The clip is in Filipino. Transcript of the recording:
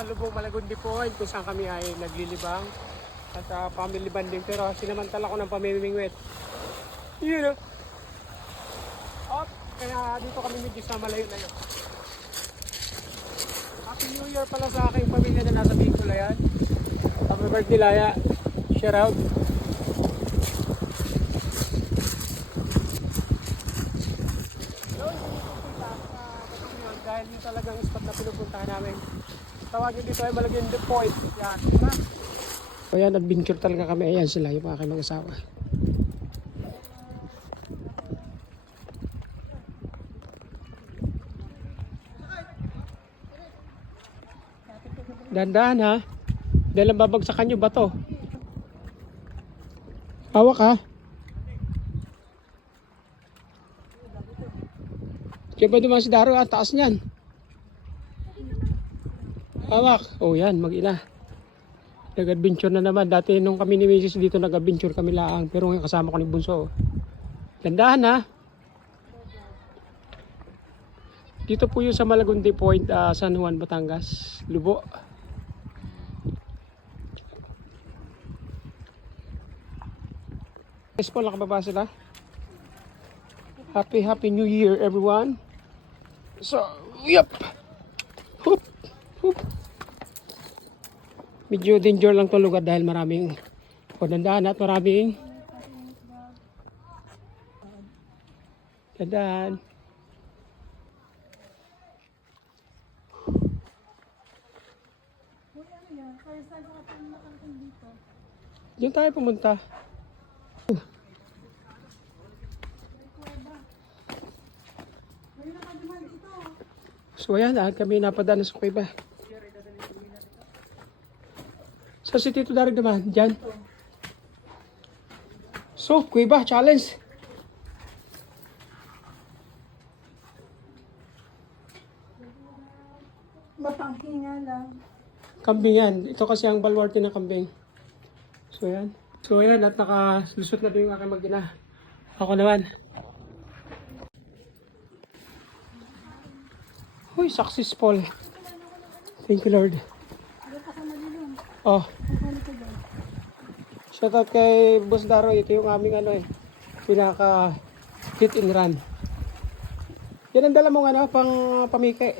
sa Lubong, Malagundi Point kung saan kami ay naglilibang at family banding, pero sinamantala ko ng pamimingwit. Yun o. Kaya dito kami medyo sa malayo-layo. Happy New Year pala sa aking pamilya na nasa Bicol. Ayan. Happy birthday Laya. Shout out. Dahil yung talagang spot na pinupuntahan namin. Tawagin dito ay Malagundi Point. Yan. Diba? So yan, adventure talaga kami. Ayan sila, yung aking mag-asawa. Dandahan ha. Dahil ang babagsakan nyo ba to? Hawak ha. Kaya ba dumaan si Daro? Taas niyan. Hawak. Oh yan, mag-ina. Nag-adventure na naman. Dati nung kami ni Mrs. dito nag-adventure kami lang. Pero ngayon kasama ko ni Bunso. Dandahan ha. Dito po yung sa Malagundi Point, San Juan, Batangas. Lubo. Yes po, nakababa sila. Happy New Year everyone. So, yep. Hoop, hoop. Medyo danger lang itong lugar dahil maraming dandahan at maraming dandahan. Diyan tayo pumunta. So ayan, kami napadaan sa Kuweba. Sa si Tito Darig naman, dyan. So, Kuweba, challenge. Mapanghinga lang. Kambingan. Ito kasi ang baluarte ng kambing. So ayan. So ayan, at nakalusot na din yung aking mag-ina. Ako naman. Uy, successful. Thank you Lord. Oh. Shout out kay Boss Daro. Ito yung aming pinaka hit and run. Yan ang dala mong pang pamike.